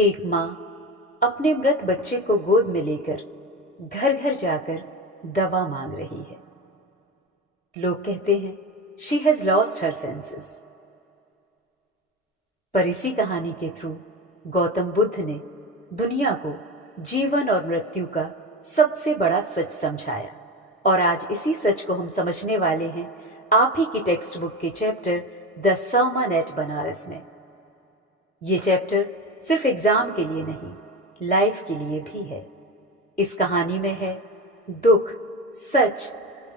एक माँ अपने मृत बच्चे को गोद में लेकर घर घर जाकर दवा मांग रही है। लोग कहते हैं she has lost her senses. पर इसी कहानी के थ्रू गौतम बुद्ध ने दुनिया को जीवन और मृत्यु का सबसे बड़ा सच समझाया। और आज इसी सच को हम समझने वाले हैं आप ही की टेक्स्ट बुक के chapter the sermon at Banaras में। ये चैप्टर सिर्फ एग्जाम के लिए नहीं, लाइफ के लिए भी है। इस कहानी में है दुख, सच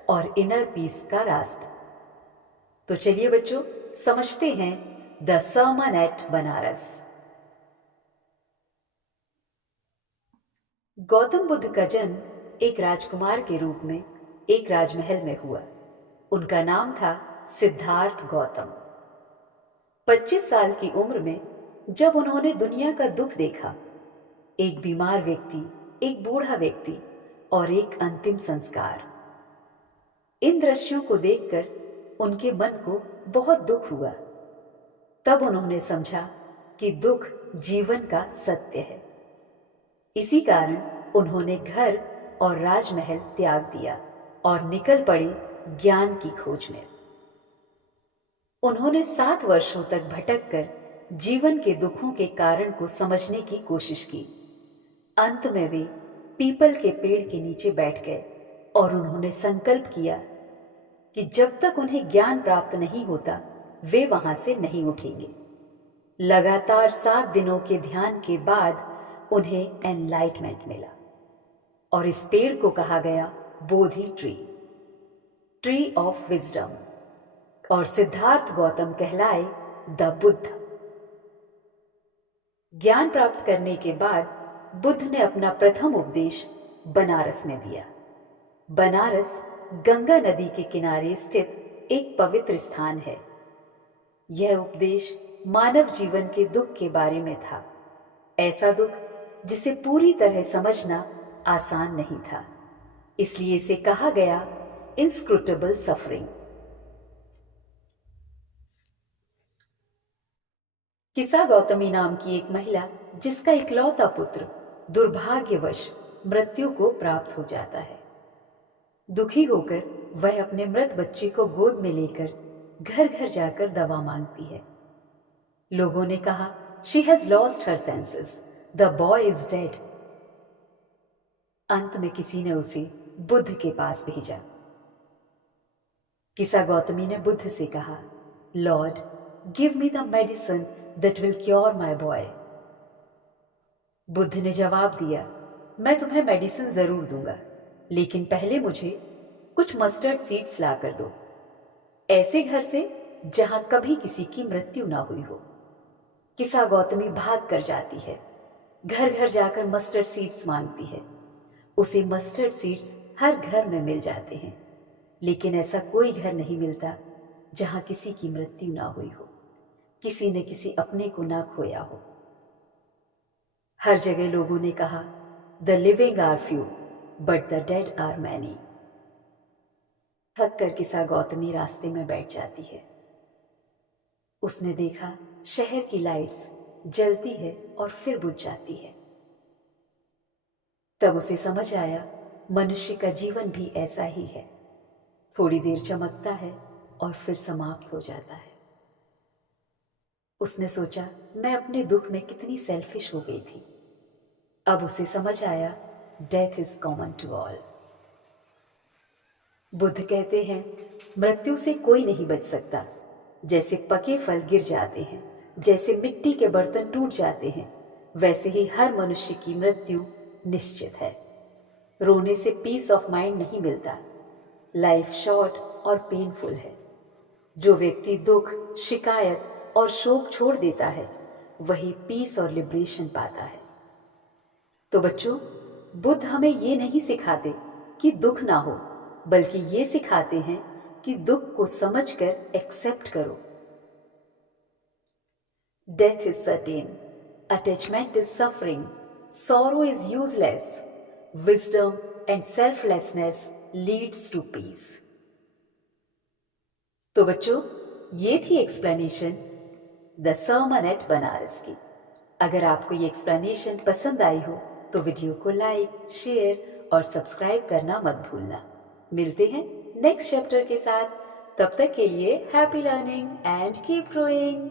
और इनर पीस का रास्ता। तो चलिए बच्चों, समझते हैं the sermon at Banaras. Gautam Buddha का जन्म एक राजकुमार के रूप में एक राजमहल में हुआ। उनका नाम था सिद्धार्थ गौतम। 25 साल की उम्र में जब उन्होंने दुनिया का दुख देखा, एक बीमार व्यक्ति, एक बूढ़ा व्यक्ति और एक अंतिम संस्कार, इन दृश्यों को देखकर उनके मन को बहुत दुख हुआ। तब उन्होंने समझा कि दुख जीवन का सत्य है। इसी कारण उन्होंने घर और राजमहल त्याग दिया और निकल पड़े ज्ञान की खोज में। उन्होंने 7 वर्षों तक भटक कर जीवन के दुखों के कारण को समझने की कोशिश की। अंत में वे पीपल के पेड़ के नीचे बैठ गए और उन्होंने संकल्प किया कि जब तक उन्हें ज्ञान प्राप्त नहीं होता वे वहां से नहीं उठेंगे। लगातार 7 दिनों के ध्यान के बाद उन्हें एनलाइटमेंट मिला और इस पेड़ को कहा गया बोधि ट्री, ट्री ऑफ विजडम, और सिद्धार्थ गौतम कहलाए द बुद्ध। ज्ञान प्राप्त करने के बाद बुद्ध ने अपना प्रथम उपदेश बनारस में दिया। बनारस गंगा नदी के किनारे स्थित एक पवित्र स्थान है। यह उपदेश मानव जीवन के दुख के बारे में था, ऐसा दुख जिसे पूरी तरह समझना आसान नहीं था, इसलिए इसे कहा गया इंस्क्रूटेबल सफरिंग। किसा गौतमी नाम की एक महिला, जिसका इकलौता पुत्र दुर्भाग्यवश मृत्यु को प्राप्त हो जाता है। दुखी होकर वह अपने मृत बच्चे को गोद में लेकर घर घर जाकर दवा मांगती है। लोगों ने कहा she has lost her senses, the boy is dead. अंत में किसी ने उसे बुद्ध के पास भेजा। किसा गौतमी ने बुद्ध से कहा, Lord, give me the medicine that will cure my boy. Buddha ने जवाब दिया, मैं तुम्हें मेडिसिन जरूर दूंगा, लेकिन पहले मुझे कुछ मस्टर्ड सीड्स ला कर दो, ऐसे घर से जहां कभी किसी की मृत्यु ना हुई हो। किसा गौतमी भाग कर जाती है, घर घर जाकर मस्टर्ड सीड्स मांगती है। उसे मस्टर्ड सीड्स हर घर में मिल जाते हैं, लेकिन ऐसा कोई घर नहीं मिलता जहां किसी की मृत्यु ना हुई हो, किसी ने किसी अपने को ना खोया हो। हर जगह लोगों ने कहा, the living are few but the dead are many. थक कर किसा गौतमी रास्ते में बैठ जाती है। उसने देखा शहर की लाइट्स जलती है और फिर बुझ जाती है। तब उसे समझ आया मनुष्य का जीवन भी ऐसा ही है, थोड़ी देर चमकता है और फिर समाप्त हो जाता है। उसने सोचा, मैं अपने दुख में कितनी सेल्फिश हो गई थी। अब उसे समझ आया death is common to all. Buddha कहते हैं मृत्यु से कोई नहीं बच सकता। जैसे पके फल गिर जाते हैं, जैसे मिट्टी के बर्तन टूट जाते हैं, वैसे ही हर मनुष्य की मृत्यु निश्चित है। रोने से पीस ऑफ माइंड नहीं मिलता। लाइफ शॉर्ट और पेनफुल है। जो व्यक्ति दुख, शिकायत और शोक छोड़ देता है, वही पीस और लिबरेशन पाता है। तो बच्चों, बुद्ध हमें ये नहीं सिखाते कि दुख ना हो, बल्कि ये सिखाते हैं कि दुख को समझकर एक्सेप्ट करो। Death is certain, attachment is suffering, sorrow is useless, wisdom and selflessness leads to peace। तो बच्चों, ये थी explanation the sermon at Banaras की। अगर आपको ये एक्सप्लेनेशन पसंद आई हो तो वीडियो को लाइक, शेयर और सब्सक्राइब करना मत भूलना। मिलते हैं नेक्स्ट चैप्टर के साथ। तब तक के लिए happy learning and keep growing.